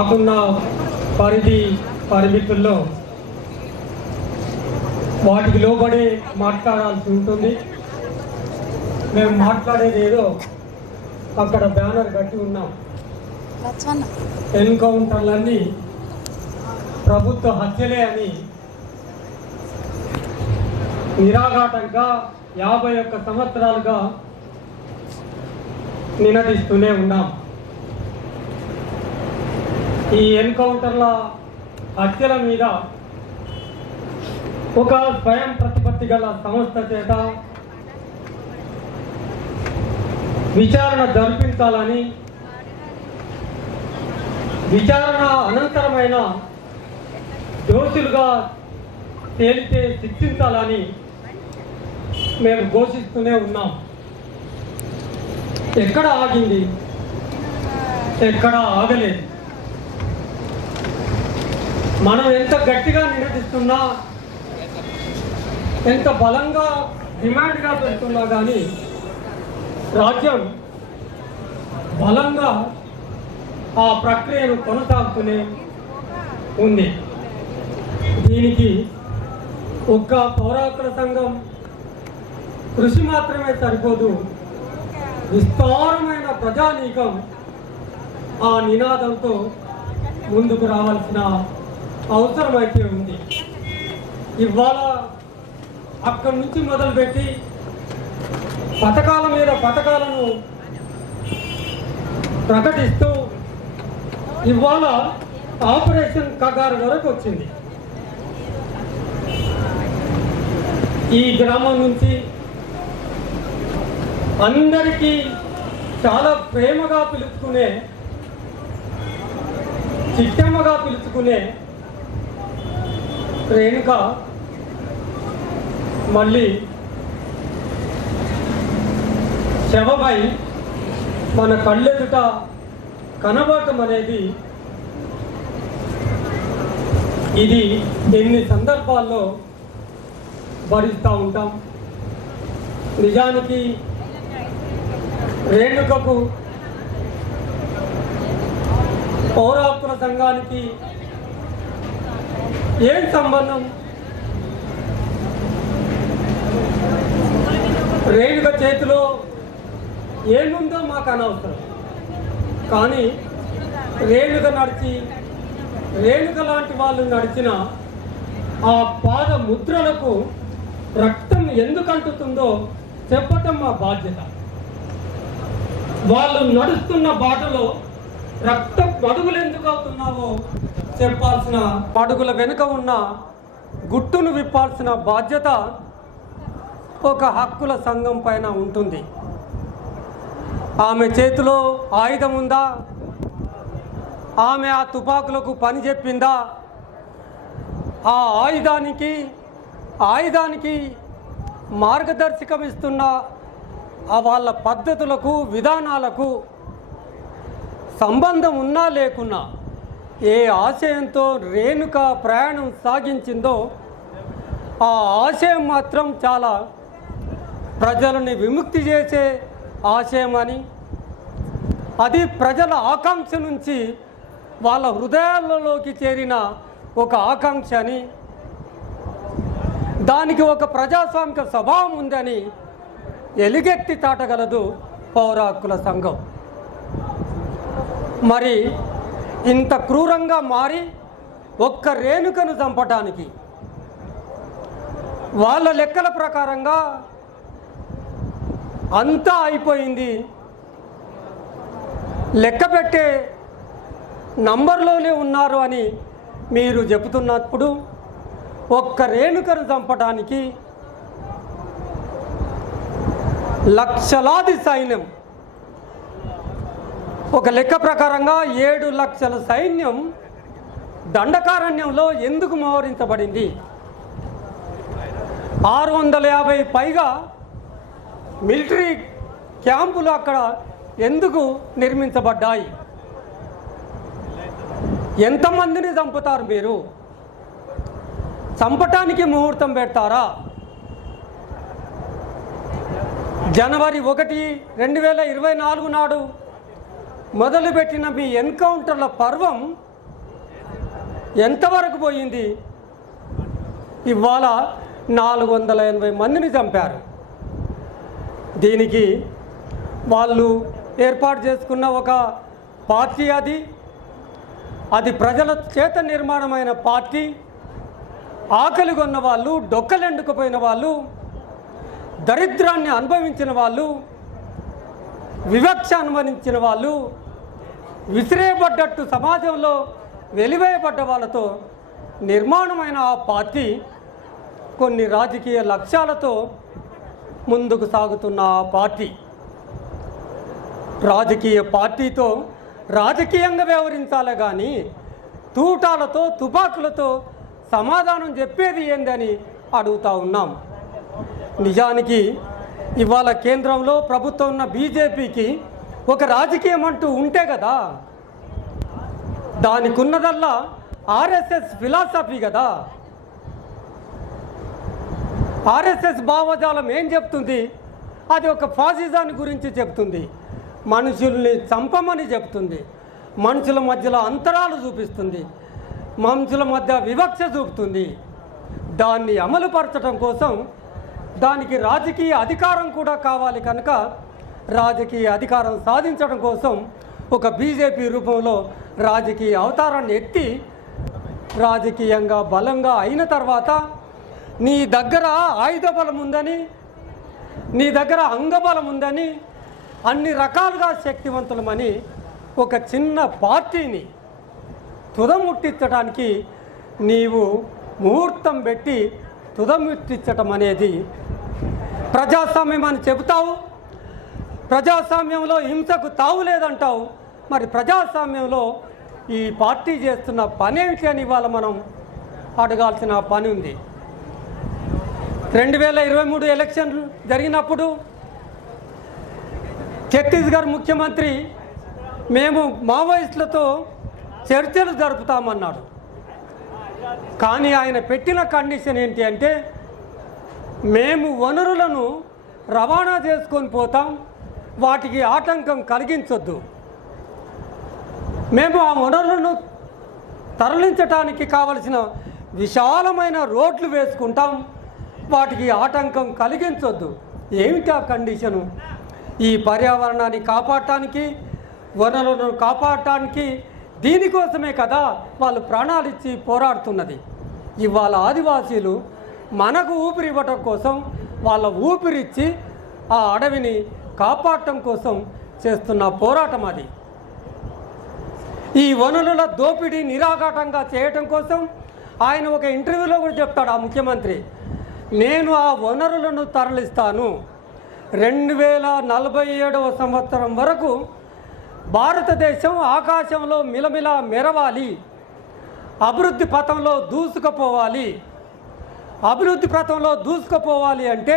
మాకున్న పరిమితుల్లో వాటికి లోబడి మాట్లాడాల్సి ఉంటుంది. మేము మాట్లాడేది ఏదో అక్కడ బ్యానర్ కట్టి ఉన్నాం. ఎన్కౌంటర్లన్నీ ప్రభుత్వ హత్యలే అని నిరాఘాటంగా 51 సంవత్సరాలుగా నినదిస్తూనే ఉన్నాం. ఈ ఎన్కౌంటర్ల హత్యల మీద ఒక స్వయం ప్రతిపత్తి గల సంస్థ చేత విచారణ జరిపించాలని, విచారణ అనంతరమైన దోషులుగా తేలితే శిక్షించాలని మేము ఘోషిస్తూనే ఉన్నాం. ఎక్కడ ఆగింది? ఎక్కడ ఆగలేదు. మనం ఎంత గట్టిగా నిలదీస్తున్నా, ఎంత బలంగా డిమాండ్గా పెడుతున్నా కానీ రాజ్యం బలంగా ఆ ప్రక్రియను కొనసాగుతూనే ఉంది. దీనికి ఒక్క పౌర హక్కుల సంఘం కృషి మాత్రమే సరిపోదు. విస్తారమైన ప్రజానీకం ఆ నినాదంతో ముందుకు రావాల్సిన అవసరం అయితే ఉంది. ఇవాళ అక్కడి నుంచి మొదలుపెట్టి పథకాల మీద పథకాలను ప్రకటిస్తూ ఇవాళ ఆపరేషన్ కగారు వరకు వచ్చింది. ఈ గ్రామం నుంచి అందరికీ చాలా ప్రేమగా పిలుచుకునే, చిట్టమ్మగా పిలుచుకునే రేణుక మళ్ళీ శవమై మన కళ్ళెదుట కనబడటం అనేది ఇది ఎన్ని సందర్భాల్లో భరిస్తూ ఉంటాం. నిజానికి రేణుకకు పౌర హక్కుల సంఘానికి ఏం సంబంధం? రేణుక చేతిలో ఏముందో మాకు అనవసరం. కానీ రేణుక లాంటి వాళ్ళు నడిచిన ఆ పాద ముద్రలకు రక్తం ఎందుకు అంటుతుందో చెప్పటం మా బాధ్యత. వాళ్ళు నడుస్తున్న బాటలో రక్త అడుగులు ఎందుకు అవుతున్నావో చెప్పాల్సిన, అడుగుల వెనుక ఉన్న గుట్టును విప్పాల్సిన బాధ్యత ఒక హక్కుల సంఘం పైన ఉంటుంది. ఆమె చేతిలో ఆయుధం ఉందా? ఆమె ఆ తుపాకులకు పని చెప్పిందా? ఆ ఆయుధానికి మార్గదర్శకం ఇస్తున్న వాళ్ళ పద్ధతులకు, విధానాలకు సంబంధం ఉన్నా లేకున్నా ఏ ఆశయంతో రేణుక ప్రయాణం సాగించిందో ఆ ఆశయం మాత్రం చాలా ప్రజలని విముక్తి చేసే ఆశయం అని, అది ప్రజల ఆకాంక్ష నుంచి వాళ్ళ హృదయాలలోకి చేరిన ఒక ఆకాంక్ష అని, దానికి ఒక ప్రజాస్వామిక స్వభావం ఉందని ఎలుగెత్తి చాటగలదు పౌర హక్కుల సంఘం. మరి ఇంత క్రూరంగా మారి ఒక్క రేణుకను చంపటానికి వాళ్ళ లెక్కల ప్రకారంగా అంతా అయిపోయింది, లెక్క పెట్టే నంబర్లోనే ఉన్నారు అని మీరు చెబుతున్నప్పుడు ఒక్క రేణుకను చంపడానికి లక్షలాది సైన్యం, ఒక లెక్క ప్రకారంగా 7 లక్షల సైన్యం దండకారణ్యంలో ఎందుకు మోహరించబడింది? 650 పైగా మిలిటరీ క్యాంపులు అక్కడ ఎందుకు నిర్మించబడ్డాయి? ఎంతమందిని చంపుతారు మీరు? చంపటానికి ముహూర్తం పెడతారా? జనవరి 1, 2024 నాడు మొదలుపెట్టిన మీ ఎన్కౌంటర్ల పర్వం ఎంతవరకు పోయింది? ఇవాళ 480 మందిని చంపారు. దీనికి వాళ్ళు ఏర్పాటు చేసుకున్న ఒక పార్టీ అది ప్రజల చేత నిర్మాణమైన పార్టీ. ఆకలి కొన్న వాళ్ళు, డొక్కలెండుకుపోయిన వాళ్ళు, దరిద్రాన్ని అనుభవించిన వాళ్ళు, వివక్ష అనుభవించిన వాళ్ళు, విసిరేయబడ్డట్టు సమాజంలో వెలివేయబడ్డ వాళ్ళతో నిర్మాణమైన ఆ పార్టీ కొన్ని రాజకీయ లక్ష్యాలతో ముందుకు సాగుతున్న ఆ పార్టీ రాజకీయ పార్టీతో రాజకీయంగా వ్యవహరించాలి కానీ తూటాలతో తుపాకులతో సమాధానం చెప్పేది ఏందని అడుగుతూ ఉన్నాం. నిజానికి ఇవాళ కేంద్రంలో ప్రభుత్వం ఉన్న బీజేపీకి ఒక రాజకీయం అంటూ ఉంటే కదా, దానికి ఉన్నదల్లా ఆర్ఎస్ఎస్ ఫిలాసఫీ కదా. ఆర్ఎస్ఎస్ భావజాలం ఏం చెప్తుంది? అది ఒక ఫాసిజాన్ని గురించి చెప్తుంది, మనుషుల్ని చంపమని చెప్తుంది, మనుషుల మధ్యలో అంతరాలు చూపిస్తుంది, మనుషుల మధ్య వివక్ష చూపుతుంది. దాన్ని అమలుపరచడం కోసం దానికి రాజకీయ అధికారం కూడా కావాలి కనుక రాజకీయ అధికారం సాధించడం కోసం ఒక బీజేపీ రూపంలో రాజకీయ అవతారాన్ని ఎత్తి రాజకీయంగా బలంగా అయిన తర్వాత నీ దగ్గర ఆయుధ బలం ఉందని, నీ దగ్గర అంగబలం ఉందని, అన్ని రకాలుగా శక్తివంతులమని ఒక చిన్న పార్టీని తుదముట్టించడానికి నీవు ముహూర్తం పెట్టి తుదముట్టించటం అనేది ప్రజాస్వామ్యం అని చెబుతావు. ప్రజాస్వామ్యంలో హింసకు తావు లేదంటావు. మరి ప్రజాస్వామ్యంలో ఈ పార్టీ చేస్తున్న పనేమిటి అని ఇవాళ మనం అడగాల్సిన పని ఉంది. 2023 ఎలక్షన్లు జరిగినప్పుడు ఛత్తీస్గఢ్ ముఖ్యమంత్రి మేము మావోయిస్టులతో చర్చలు జరుపుతామన్నాడు. కానీ ఆయన పెట్టిన కండిషన్ ఏంటి అంటే, మేము వనరులను రవాణా చేసుకొని పోతాం, వాటికి ఆటంకం కలిగించొద్దు, మేము ఆ వనరులను తరలించడానికి కావలసిన విశాలమైన రోడ్లు వేసుకుంటాం, వాటికి ఆటంకం కలిగించొద్దు. ఏమిటి ఆ కండిషను? ఈ పర్యావరణాన్ని కాపాడటానికి, వనరులను కాపాడటానికి, దీనికోసమే కదా వాళ్ళు ప్రాణాలిచ్చి పోరాడుతున్నది. ఇవాళ ఆదివాసీలు మనకు ఊపిరి ఇవ్వటం కోసం, వాళ్ళ ఊపిరిచ్చి ఆ అడవిని కాపాడటం కోసం చేస్తున్న పోరాటం అది. ఈ వనరుల దోపిడీ నిరాఘాటంగా చేయటం కోసం ఆయన ఒక ఇంటర్వ్యూలో కూడా చెప్తాడు, ఆ ముఖ్యమంత్రి, నేను ఆ వనరులను తరలిస్తాను, 2047వ సంవత్సరం వరకు భారతదేశం ఆకాశంలో మిలమిల మెరవాలి, అభివృద్ధి పథంలో దూసుకుపోవాలి. అభివృద్ధి పథంలో దూసుకుపోవాలి అంటే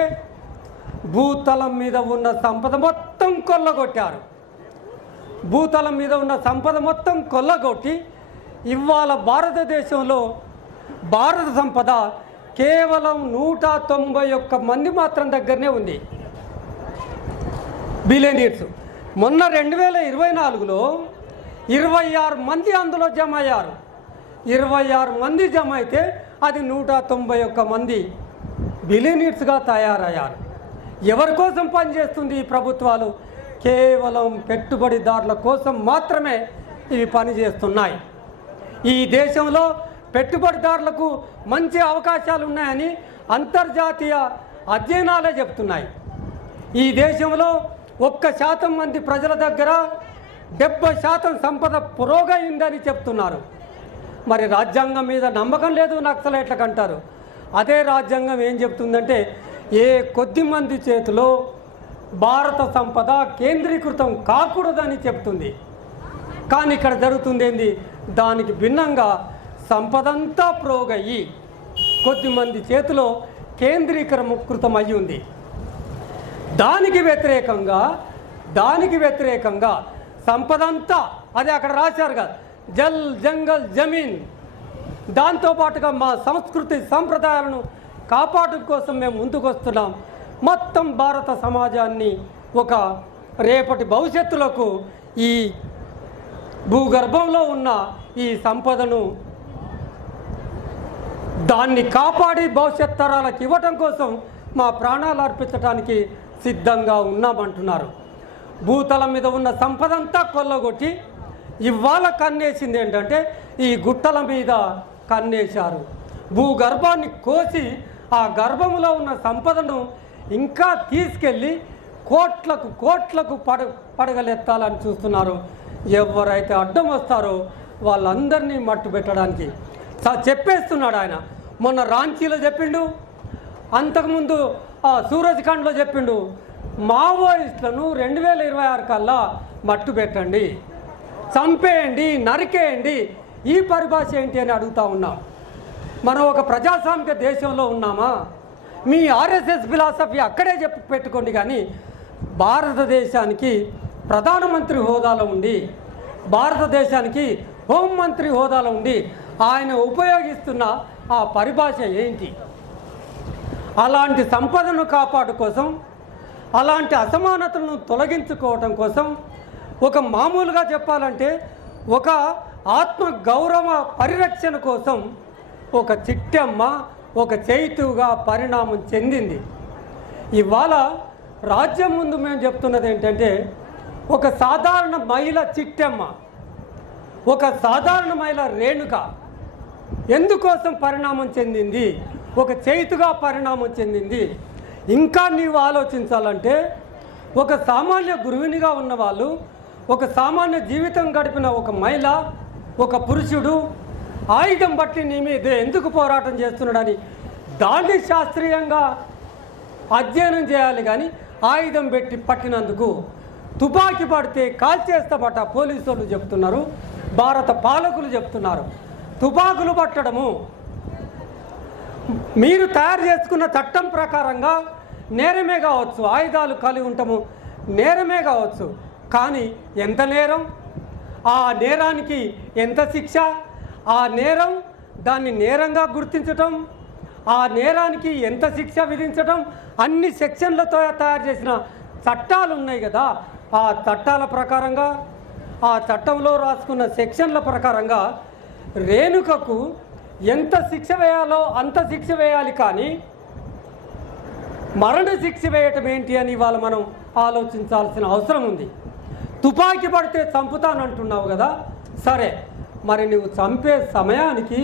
భూతలం మీద ఉన్న సంపద మొత్తం కొల్లగొట్టారు. భూతలం మీద ఉన్న సంపద మొత్తం కొల్లగొట్టి ఇవాళ భారతదేశంలో భారత సంపద కేవలం 191 మంది మాత్రం దగ్గరనే ఉంది, బిలియనీర్స్. మొన్న 2024లో 26 మంది అందులో జమ అయ్యారు. 26 మంది జమ అయితే అది 191 మంది బిలియనీర్స్గా తయారయ్యారు. ఎవరి కోసం పనిచేస్తుంది ఈ ప్రభుత్వాలు? కేవలం పెట్టుబడిదారుల కోసం మాత్రమే ఇవి పనిచేస్తున్నాయి. ఈ దేశంలో పెట్టుబడిదారులకు మంచి అవకాశాలు ఉన్నాయని అంతర్జాతీయ అధ్యయనాలే చెప్తున్నాయి. ఈ దేశంలో 1% మంది ప్రజల దగ్గర 70% సంపద పురోగయిందని చెప్తున్నారు. మరి రాజ్యాంగం మీద నమ్మకం లేదు నక్సలైట్లకు అంటారు. అదే రాజ్యాంగం ఏం చెప్తుందంటే, ఏ కొద్ది మంది చేతిలో భారత సంపద కేంద్రీకృతం కాకూడదని చెప్తుంది. కానీ ఇక్కడ జరుగుతుంది ఏంది? దానికి భిన్నంగా సంపదంతా ప్రోగయ్యి కొద్దిమంది చేతిలో కేంద్రీకృతం అయ్యి ఉంది. దానికి వ్యతిరేకంగా సంపదంతా, అది అక్కడ రాశారు కదా, జల్ జంగల్ జమీన్, దాంతోపాటుగా మా సంస్కృతి సంప్రదాయాలను కాపాడు కోసం మేము ముందుకు వస్తున్నాం. మొత్తం భారత సమాజాన్ని ఒక రేపటి భవిష్యత్తులకు ఈ భూగర్భంలో ఉన్న ఈ సంపదను దాన్ని కాపాడి భవిష్యత్ తరాలకు ఇవ్వటం కోసం మా ప్రాణాలు అర్పించడానికి సిద్ధంగా ఉన్నామంటున్నారు. భూతలం మీద ఉన్న సంపదంతా కొల్లగొట్టి ఇవాళ కన్నేసింది ఏంటంటే ఈ గుట్టల మీద కన్నేశారు. భూగర్భాన్ని కోసి ఆ గర్భంలో ఉన్న సంపదను ఇంకా తీసుకెళ్ళి కోట్లకు పడగలెత్తాలని చూస్తున్నారు. ఎవరైతే అడ్డం వస్తారో వాళ్ళందరినీ మట్టు పెట్టడానికి చెప్పేస్తున్నాడు ఆయన. మొన్న రాంచీలో చెప్పిండు, అంతకుముందు సూరజ్ఖండ్లో చెప్పిండు, మావోయిస్టులను 2026 కల్లా మట్టు పెట్టండి, చంపేయండి, నరికేయండి. ఈ పరిభాష ఏంటి అని అడుగుతా ఉన్నాం. మనం ఒక ప్రజాస్వామిక దేశంలో ఉన్నామా? మీ ఆర్ఎస్ఎస్ ఫిలాసఫీ అక్కడే పెట్టుకోండి. కానీ భారతదేశానికి ప్రధానమంత్రి హోదాలో ఉండి, భారతదేశానికి హోంమంత్రి హోదాలో ఉండి ఆయన ఉపయోగిస్తున్న ఆ పరిభాష ఏంటి? అలాంటి సంపదను కాపాడు కోసం, అలాంటి అసమానతలను తొలగించుకోవటం కోసం, ఒక మామూలుగా చెప్పాలంటే ఒక ఆత్మ గౌరవ పరిరక్షణ కోసం ఒక చిట్టమ్మ ఒక చైతుగా పరిణామం చెందింది. ఇవాళ రాజ్యం ముందు మేము చెప్తున్నది ఏంటంటే, ఒక సాధారణ మహిళ చిట్టమ్మ, ఒక సాధారణ మహిళ రేణుక ఎందుకోసం పరిణామం చెందింది, ఒక చైతుగా పరిణామం చెందింది. ఇంకా నీవు ఆలోచించాలంటే, ఒక సామాన్య గృహిణిగా ఉన్నవాళ్ళు, ఒక సామాన్య జీవితం గడిపిన ఒక మహిళ, ఒక పురుషుడు ఆయుధం బట్టి నీ మీద ఎందుకు పోరాటం చేస్తున్నాడని దాన్ని శాస్త్రీయంగా అధ్యయనం చేయాలి. కానీ ఆయుధం పెట్టి పట్టినందుకు తుపాకీ పడితే కాల్చేస్తామట పోలీసు వాళ్ళు చెప్తున్నారు, భారత పాలకులు చెప్తున్నారు. తుపాకులు పట్టడము మీరు తయారు చేసుకున్న చట్టం ప్రకారంగా నేరమే కావచ్చు, ఆయుధాలు కలిగి ఉంటాము నేరమే కావచ్చు. కానీ ఎంత నేరం, ఆ నేరానికి ఎంత శిక్ష, ఆ నేరం దాన్ని నేరంగా గుర్తించటం, ఆ నేరానికి ఎంత శిక్ష విధించటం, అన్ని సెక్షన్లతో తయారు చేసిన చట్టాలు ఉన్నాయి కదా. ఆ చట్టాల ప్రకారంగా, ఆ చట్టంలో రాసుకున్న సెక్షన్ల ప్రకారంగా రేణుకకు ఎంత శిక్ష వేయాలో అంత శిక్ష వేయాలి. కానీ మరణ శిక్ష వేయటం ఏంటి అని ఇవాళ మనం ఆలోచించాల్సిన అవసరం ఉంది. తుపాకీ పడితే చంపుతానంటున్నావు కదా, సరే మరి నువ్వు చంపే సమయానికి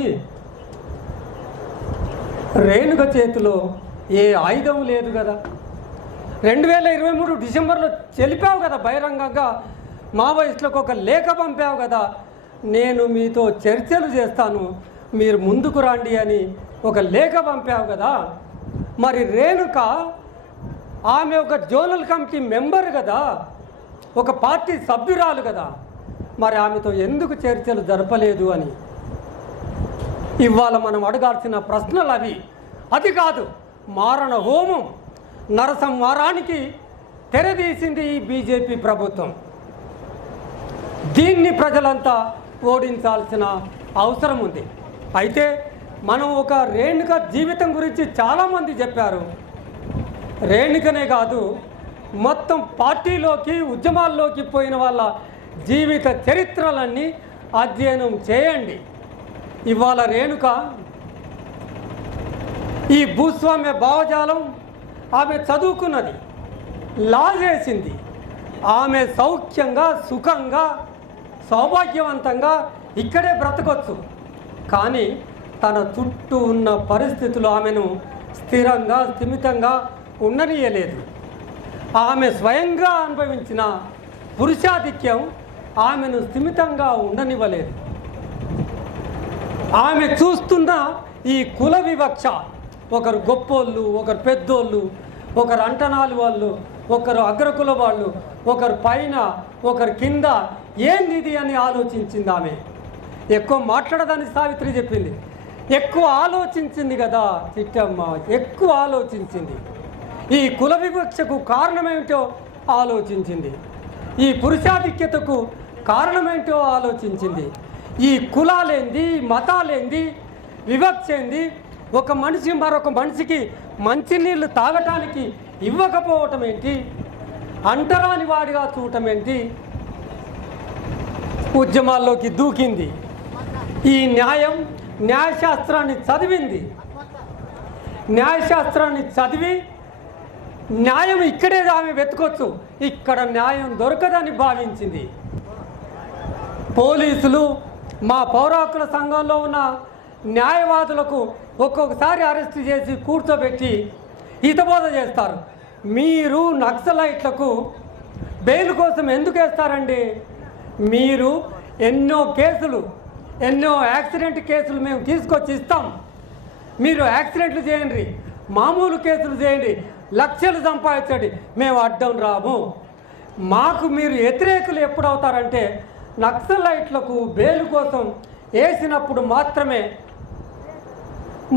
రేణుక చేతిలో ఏ ఆయుధం లేదు కదా. 2023 డిసెంబర్లో తెలిపావు కదా బహిరంగంగా, మావోయిస్టులకు ఒక లేఖ పంపావు కదా, నేను మీతో చర్చలు చేస్తాను, మీరు ముందుకు రండి అని ఒక లేఖ పంపావు కదా. మరి రేణుక ఆమె ఒక జోనల్ కమిటీ మెంబర్ కదా, ఒక పార్టీ సభ్యురాలు కదా, మరి ఆమెతో ఎందుకు చర్చలు జరపలేదు అని ఇవాళ మనం అడగాల్సిన ప్రశ్నలు అవి. అది కాదు, మారణ హోమం నరసంహారానికి తెరదీసింది ఈ బీజేపీ ప్రభుత్వం. దీన్ని ప్రజలంతా ఓడించాల్సిన అవసరం ఉంది. అయితే మనం ఒక రేణుక జీవితం గురించి చాలామంది చెప్పారు. రేణుకనే కాదు, మొత్తం పార్టీలోకి ఉద్యమాల్లోకి పోయిన వాళ్ళ జీవిత చరిత్రలన్నీ అధ్యయనం చేయండి. ఇవాళ రేణుక ఈ భూస్వామ్య భావజాలం, ఆమె చదువుకున్నది, లా చేసింది, ఆమె సౌఖ్యంగా సుఖంగా సౌభాగ్యవంతంగా ఇక్కడే బ్రతకొచ్చు. కానీ తన చుట్టూ ఉన్న పరిస్థితులు ఆమెను స్థిరంగా స్థిమితంగా ఉండనీయలేదు. ఆమె స్వయంగా అనుభవించిన పురుషాధిక్యం ఆమెను స్థిమితంగా ఉండనివ్వలేదు. ఆమె చూస్తున్న ఈ కుల వివక్ష, ఒకరు గొప్పోళ్ళు, ఒకరు పెద్దోళ్ళు, ఒకరు అంటనాలు వాళ్ళు, ఒకరు అగ్రకుల వాళ్ళు, ఒకరు పైన ఒకరు కింద, ఏంది ఇది అని ఆలోచించింది. ఆమె ఎక్కువ మాట్లాడదని సావిత్రి చెప్పింది, ఎక్కువ ఆలోచించింది కదా చిట్టమ్మ, ఎక్కువ ఆలోచించింది. ఈ కుల వివక్షకు కారణమేమిటో ఆలోచించింది, ఈ పురుషాధిక్యతకు కారణమేంటో ఆలోచించింది. ఈ కులాలేంది, మతాలేంది, వివక్ష ఏంది, ఒక మనిషి మరొక మనిషికి మంచినీళ్ళు తాగటానికి ఇవ్వకపోవటం ఏంటి, అంటరాని వాడిగా చూడటం ఏంటి, ఉద్యమాల్లోకి దూకింది. ఈ న్యాయం న్యాయశాస్త్రాన్ని చదివింది. న్యాయశాస్త్రాన్ని చదివి న్యాయం ఇక్కడే ఆమె వెతకొచ్చు, ఇక్కడ న్యాయం దొరకదని భావించింది. పోలీసులు మా పౌర హక్కుల సంఘంలో ఉన్న న్యాయవాదులకు ఒక్కొక్కసారి అరెస్ట్ చేసి కూర్చోబెట్టి హితబోధ చేస్తారు. మీరు నక్సలైట్లకు బెయిల్ కోసం ఎందుకు వేస్తారండి? మీరు ఎన్నో కేసులు, ఎన్నో యాక్సిడెంట్ కేసులు మేము తీసుకొచ్చి ఇస్తాం, మీరు యాక్సిడెంట్లు చేయండి, మామూలు కేసులు చేయండి, లక్షలు సంపాదించండి, మేము అడ్డం రాము. మాకు మీరు వ్యతిరేకులు ఎప్పుడు అవుతారంటే నక్సలైట్లకు బెయిల్ కోసం వేసినప్పుడు మాత్రమే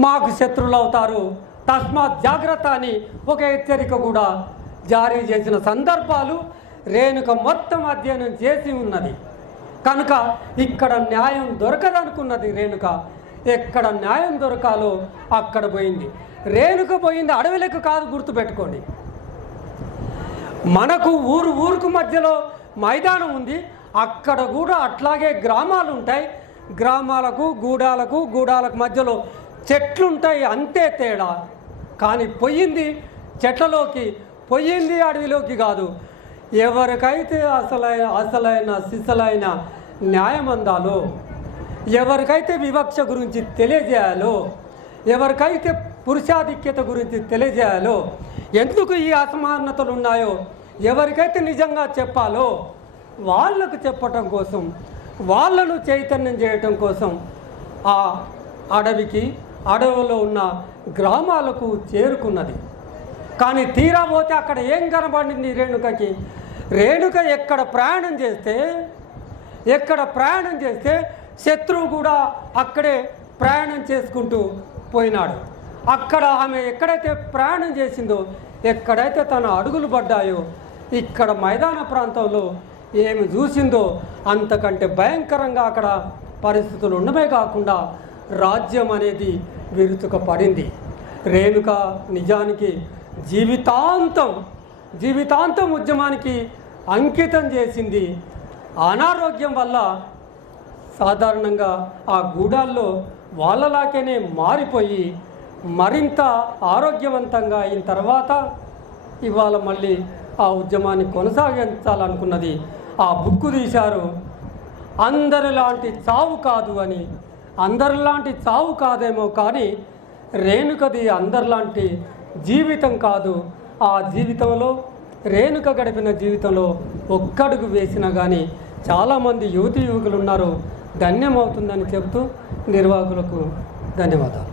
మాకు శత్రువులు అవుతారు. తస్మాత్ జాగ్రత్త అని ఒక హెచ్చరిక కూడా జారీ చేసిన సందర్భాలు రేణుక మొత్తం అధ్యయనం చేసి ఉన్నది. కనుక ఇక్కడ న్యాయం దొరకదనుకున్నది రేణుక. ఎక్కడ న్యాయం దొరకాలో అక్కడ పోయింది. రేణుక పోయింది అడవిలకు కాదు, గుర్తుపెట్టుకోండి. మనకు ఊరుకు మధ్యలో మైదానం ఉంది, అక్కడ కూడా అట్లాగే గ్రామాలు ఉంటాయి. గ్రామాలకు గూడాలకు మధ్యలో చెట్లు ఉంటాయి, అంతే తేడా. కానీ పోయింది చెట్లలోకి, పోయింది అడవిలోకి కాదు. ఎవరికైతే అసలైన సిసలైన న్యాయం అందాలో, ఎవరికైతే వివక్ష గురించి తెలియజేయాలో, ఎవరికైతే పురుషాధిక్యత గురించి తెలియజేయాలో, ఎందుకు ఈ అసమానతలు ఉన్నాయో ఎవరికైతే నిజంగా చెప్పాలో వాళ్ళకు చెప్పటం కోసం, వాళ్ళను చైతన్యం చేయటం కోసం ఆ అడవిలో ఉన్న గ్రామాలకు చేరుకున్నది. కానీ తీరా పోతే అక్కడ ఏం కనబడింది రేణుకకి? రేణుక ఎక్కడ ప్రయాణం చేస్తే శత్రువు కూడా అక్కడే ప్రయాణం చేసుకుంటూ పోయినాడు. అక్కడ ఆమె ఎక్కడైతే ప్రయాణం చేసిందో, ఎక్కడైతే తన అడుగులు పడ్డాయో, ఇక్కడ మైదాన ప్రాంతంలో ఏమి చూసిందో అంతకంటే భయంకరంగా అక్కడ పరిస్థితులు ఉండమే కాకుండా రాజ్యం అనేది విరుచుక పడింది. రేణుక నిజానికి జీవితాంతం ఉద్యమానికి అంకితం చేసింది. అనారోగ్యం వల్ల సాధారణంగా ఆ గూడాల్లో వాళ్ళలాకేనే మారిపోయి మరింత ఆరోగ్యవంతంగా అయిన తర్వాత ఇవాళ మళ్ళీ ఆ ఉద్యమాన్ని కొనసాగించాలనుకున్నది. ఆ బుక్కు తీశారు, అందరిలాంటి చావు కాదు అని. అందరిలాంటి చావు కాదేమో కానీ రేణుకది అందరిలాంటి జీవితం కాదు. ఆ జీవితంలో రేణుక గడిపిన జీవితంలో ఒక్కడుగు వేసినా కానీ చాలామంది యువకులు ఉన్నారు, ధన్యమవుతుందని చెబుతూ నిర్వాహకులకు ధన్యవాదాలు.